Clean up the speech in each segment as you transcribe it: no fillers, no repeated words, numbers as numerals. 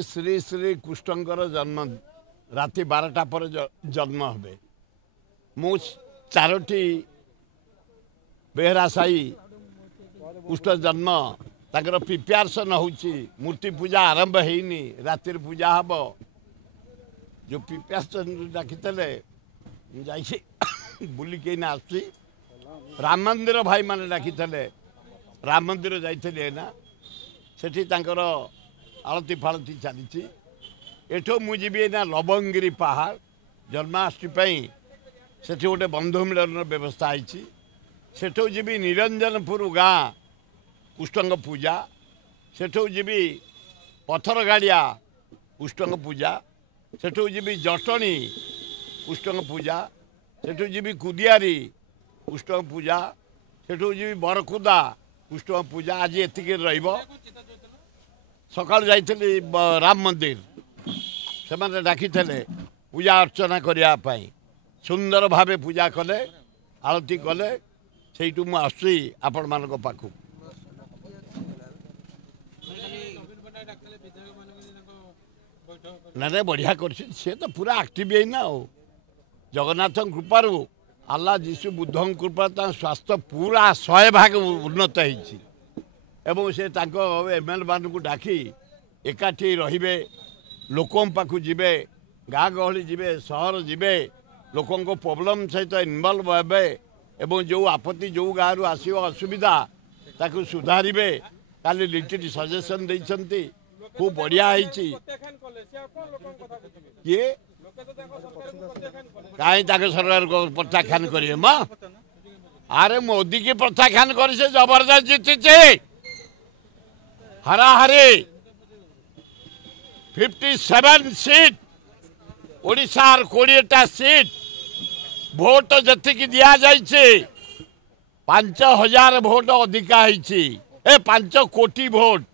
श्री श्री कृष्णकर जन्म राति 12टा पर जन्म हे मु चारोटी बेहरा साई कृष्ण जन्म ताकर प्रिपेरेसन होची मूर्ति पूजा आरंभ हैनी राति पूजा हम जो प्रिपेरेसन डाकी जाइए बुलिक आसी राम मंदिर भाई मैंने डाकी राम मंदिर जाइए ना सेठी तांकर आलती फालती चली एठो मुझे ना लवंगिरी पहाड़ जन्माष्टमी से गोटे बंधु मिलन व्यवस्था सेठो जीवी निरंजनपुर गाँ कृष्ण पूजा सेठो जीवी पथर गाड़िया कृष्ण पूजा सेठो जीवी जटणी कृष्ण पूजा सेठो जीवी कुदियारी कृष्ण पूजा सेठो जीवी बरकुदा कृष्ण पूजा आज एतिक सकाल जाइली राम मंदिर से मैंने डाकी पूजा अर्चना करने सुंदर भावे पूजा कले आरती कले से मुझी आपण मान पाखु ना बढ़िया कर तो पूरा एक्टिव है ना जगन्नाथ कृपार आल्ला जीशु बुद्ध कृपा स्वास्थ्य पूरा 100% उन्नत होती एवं से एमएल मान को डाकी एकाठी रे लोकों पाखु जीवे गाँ गहली जीवे सहर जीवे लोकों को प्रॉब्लम सहित इनवल्व हे एवं जो आपत्ति जो गाँव आसो असुविधा ताकू सुधारे काली लिटिल सजेसन देती खूब बढ़िया किए कहीं सरकार को प्रत्याख्यान करेंगे माँ अरे मोदी की प्रत्याख्यान कर जबरदस्त जीती हराहरी 57 सीट ओडिशार 20टा सीट भोट जी दि जाइए 5000 भोट अधिका है 5 कोटी भोट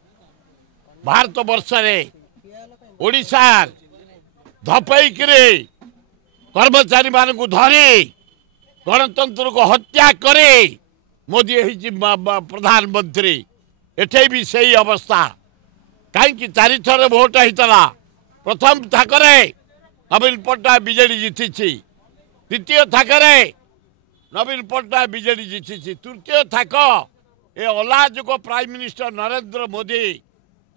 भारत वर्ष ओडिशा धपईक कर्मचारी मान को धरी गणतंत्र को हत्या करे मोदी प्रधानमंत्री एठे भी सही अवस्था कहीं 4 थर भोट होता प्रथम थाकरे नवीन पट्टनायक बीजेडी जीति द्वितीय थाकरे नवीन पट्टनायक बीजेडी जीति तृतीय थाक ए अलाजुक प्राइम मिनिस्टर नरेंद्र मोदी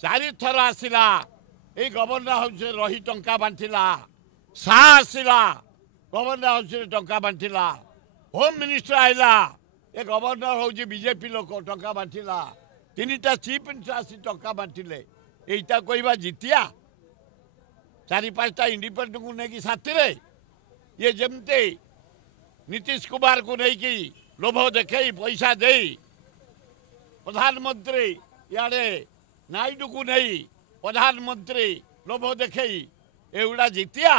4 थर आसला ये गवर्नर हाउस रही टंका बांटिला सा आसला गवर्नर हाउस टंका बांटिला होम मिनिस्टर आइला ये गवर्नर हाउस बीजेपी लोक टंका बांटिला 3टा चीफ मिनिस्टर आसी टंका बांटिले यहीटा कहवा जीतिया 4-5टा इंडिपेंडेंट को लेकिन साथी ये जमते नीतीश कुमार को लेकिन लोभ देखे पैसा दे प्रधानमंत्री इे नायडू को नहीं प्रधानमंत्री लोभ देखे एगुड़ा जीतिया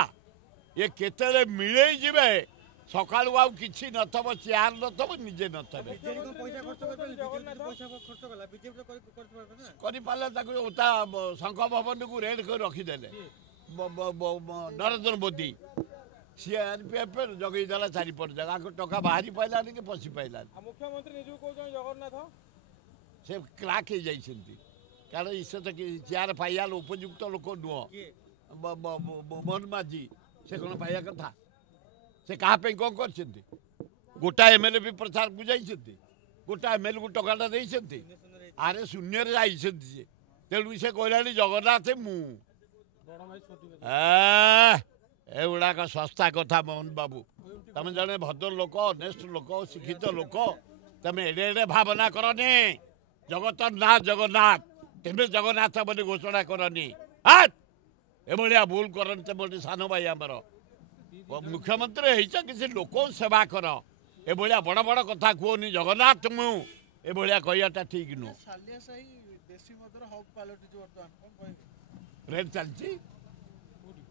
ये केतरे मिले जीवे सकाल कि नथब चेयर नथब निजे नथबे शंख भवन को रेड कर रखीदे नरेंद्र मोदी सी आरपीएफ जगईदेला 4 जगह टका बाहरी पाइलानी कि पशि पाइलानी मुख्यमंत्री से क्राक हो जाइए कारण से तो चेयर पाइल उपयुक्त लोक नुह मोहन माझी से कौन पाइबा कथा से कहा कौन कर गोटा एमएलए भी प्रचार को जाइए गोटा एमएलए को टकाटा देते आरे शून्य जाइए तेणु से कहला जगन्नाथ मुड़ाक सस्ता कथा मोहन बाबू तुम जड़े भद्र लोक अनेस्ट लोक शिक्षित लोक तुम एडे एडे भावना करनी जगत ना जगन्नाथ तेरे जगन्नाथ बोली घोषणा करनी एभलिया भूल करनी बोली सान भाई आमर मुख्यमंत्री किसी लोक सेवा कर एभलिया बड़ बड़ कथा कहनी जगन्नाथ मु एभलिया कहटा ठीक नुह रेड चलती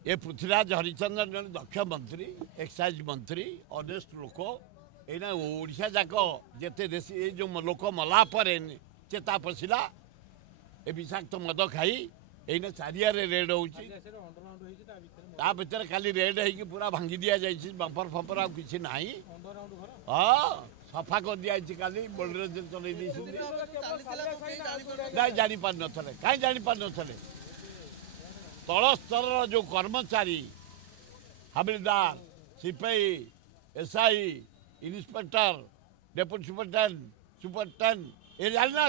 ये पृथ्वीराज हरिचंद्रन जन दक्ष मंत्री एक्साइज मंत्री अनेस्ट लोक एना ओडिशा जाक जेते देशी ये जो लोक मला पर चेता पशिला ए विषाक्त मद खाई एना चारियारे रेड होची ता भीतर खाली रेड है पूरा भांगी दिया जाइए बंपर फंपर आ किसी ना हाँ सफा कर दिखाई खाली बोलरे चल जापार थे कहीं जापार थे तल स्तर जो कर्मचारी हविलदार सिपाही एसआई इन्स्पेक्टर डेपुटी सुपरटेंडेंट ये जाना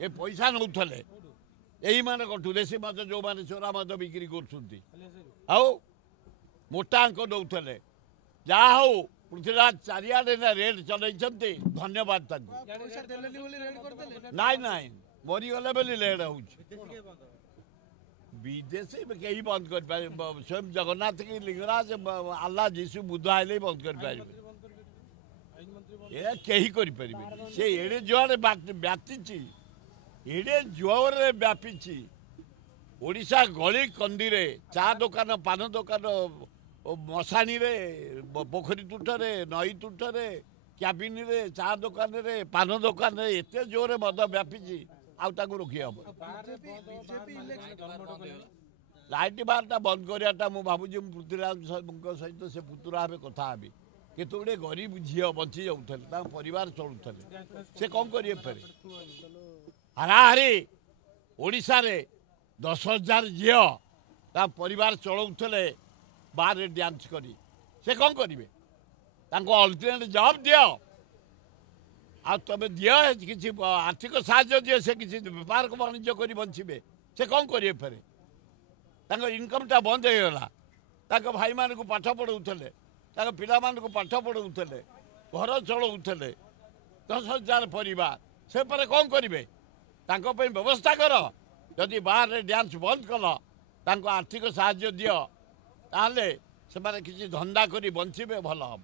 ये पैसा नौले यही मान कटु देशी मद जो मैंने चोरा मद बिक्री कर मोटा अंक नौले जहा हूँ पृथ्वीराज चारिआडे रेड चलते धन्यवाद नाई नाई मरीगले बोली रेड हो विदेशी कहीं बंद कर स्वयं जगन्नाथ की लिंगराज आल्ला जीशु बुद्ध आइले बंद कर कहीं से एड़े जुआरे व्यापी एड़े जुआरे व्यापी ओडिशा गली कंदी रे चा दुकान पान दुकान मशाणी रे पोखरी तुठरे नई तुठरे क्याबिन रे चा दुकान रे पान दुकान रे एत जोरे मद व्यापी आउ रोकी हम लाइट बारटा बंद कराटा मुझे भावुँ पृथ्वीराज सहित से पुतुरा भाव कथा हेबी केत गुड़े गरीब झील बंची जाऊे परिवार चलुते से कौन करेंगे फेर हाराहारी ओडिशा रे 10,000 झील परिवार चलाऊे बाहर डांस करी से कौन करेंगे अल्टरनेट जॉब दियो आ तुम दियो किसी आर्थिक साहाय्य दियो से किसी बेपार वाणिज्य कर बंचे से कौन करेंगे फेर इनकमटा बंद हो गला भाई मान को पाठ पढ़ाऊे पिला को पाठ पढ़ाऊे घर चलाऊे 10,000 परिवार से पर कौन करेंगे व्यवस्था कर जदि बाहर डांस बंद कल आर्थिक साहाय्य दियो ताले से किसी धंदा करी बंचे भल हम।